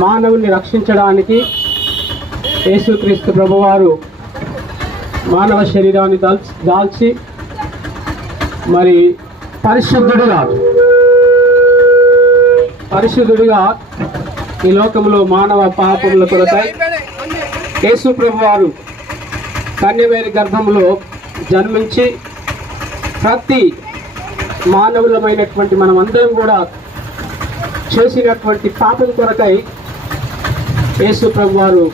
మానవుని రక్షించడానికి యేసుక్రీస్తు ప్రభువారు మానవ శరీరాన్ని దాల్చి దాల్చి మరి పరిశుద్ధుడుగా పరిశుద్ధుడిగా ఈ లోకంలో మానవ పాపముల కొరకై యేసు ప్రభువారు కన్యవేరి గర్భంలో జన్మించి ప్రతి మానవులమైనటువంటి మనమందరం కూడా చేసినటువంటి పాపం కొరకై యేసు ప్రభు వారు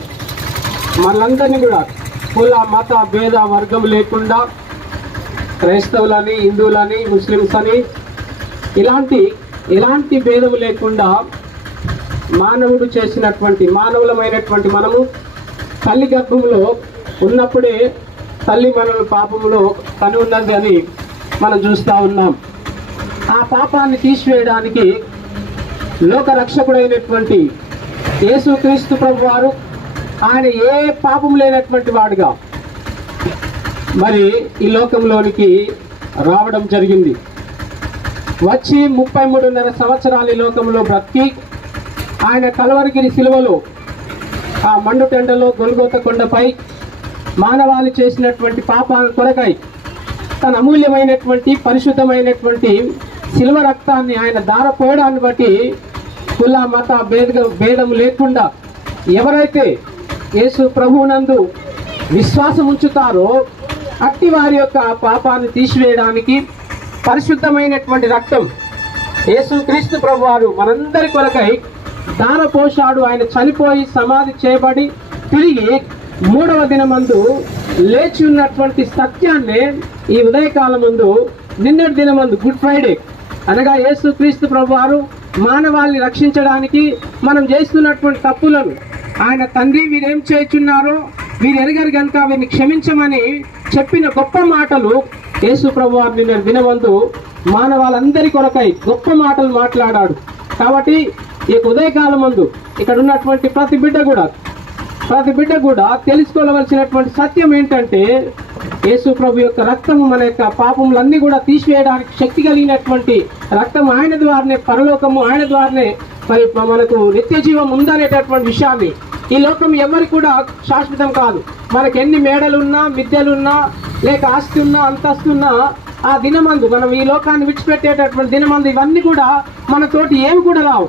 మనందరినీ కూడా కుల మత భేద వర్గం లేకుండా క్రైస్తవులని హిందువులని ముస్లిమ్స్ అని ఇలాంటి ఎలాంటి భేదం లేకుండా మానవుడు చేసినటువంటి మానవులమైనటువంటి మనము తల్లి గర్భంలో ఉన్నప్పుడే తల్లి మనల్ని పాపంలో పని ఉన్నది అని మనం చూస్తూ ఉన్నాం. ఆ పాపాన్ని తీసివేయడానికి లోక రక్షకుడైనటువంటి యేసుక్రీస్తు ప్రభు వారు ఆయన ఏ పాపం లేనటువంటి వాడుగా మరి ఈ లోకంలోనికి రావడం జరిగింది. వచ్చి ముప్పై మూడున్నర సంవత్సరాలు ఈ లోకంలో బ్రతికి ఆయన కలవరిగిరి సిలువలో ఆ మండుటెండలో గొలుగోత కొండపై మానవాళి చేసినటువంటి పాపాల కొరకై తన అమూల్యమైనటువంటి పరిశుద్ధమైనటువంటి సిల్వ రక్తాన్ని ఆయన దారపోయడాన్ని బట్టి కుల మత భేద భేదం లేకుండా ఎవరైతే యేసు ప్రభువునందు విశ్వాసం ఉంచుతారో అట్టి వారి యొక్క పాపాన్ని తీసివేయడానికి పరిశుద్ధమైనటువంటి రక్తం యేసు క్రీస్తు ప్రభు వారు మనందరి కొరకై దాన పోషాడు ఆయన చనిపోయి సమాధి చేయబడి తిరిగి మూడవ దినమందు లేచి ఉన్నటువంటి సత్యాన్ని ఈ ఉదయకాలం ముందు నిన్నటి దినమందు గుడ్ ఫ్రైడే అనగా యేసు క్రీస్తు ప్రభు వారు మానవాళ్ళని రక్షించడానికి మనం చేస్తున్నటువంటి తప్పులను ఆయన తండ్రి వీరేం చేయుచున్నారో వీరు ఎరగరు కనుక వీరిని క్షమించమని చెప్పిన గొప్ప మాటలు యేసు ప్రభు వారిని నిన్న మానవాళ్ళందరి కొరకై గొప్ప మాటలు మాట్లాడాడు. కాబట్టి ఈ ఉదయకాలం ముందు ఇక్కడ ఉన్నటువంటి ప్రతి బిడ్డ కూడా ప్రతి బిడ్డ కూడా తెలుసుకోవలసినటువంటి సత్యం ఏంటంటే యేసు ప్రభు యొక్క రక్తము మన యొక్క పాపములన్నీ కూడా తీసివేయడానికి శక్తి కలిగినటువంటి రక్తం ఆయన ద్వారానే పరలోకము ఆయన ద్వారానే మరి మనకు నిత్య జీవం ఉందనేటటువంటి విషయాన్ని ఈ లోకం ఎవరికి కూడా శాశ్వతం కాదు. మనకి ఎన్ని మేడలున్నా మిద్దెలున్నా లేక ఆస్తి ఉన్నా అంతస్తున్నా ఆ దినమందు మనం ఈ లోకాన్ని విడిచిపెట్టేటటువంటి దినమందు ఇవన్నీ కూడా మనతోటి ఏమి కూడా రావు.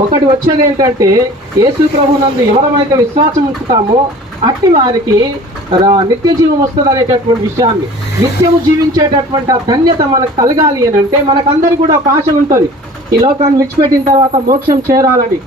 ఒకటి వచ్చేది ఏంటంటే యేసు ప్రభునందు ఎవరమైతే విశ్వాసం ఉంచుతామో అట్టి వారికి రా- నిత్య జీవం వస్తుంది అనేటటువంటి విషయాన్ని నిత్యము జీవించేటటువంటి ఆ ధన్యత మనకు కలగాలి అని అంటే మనకందరికీ కూడా ఒక ఆశ ఉంటుంది. ఈ లోకాన్ని విడిచిపెట్టిన తర్వాత మోక్షం చేరాలని.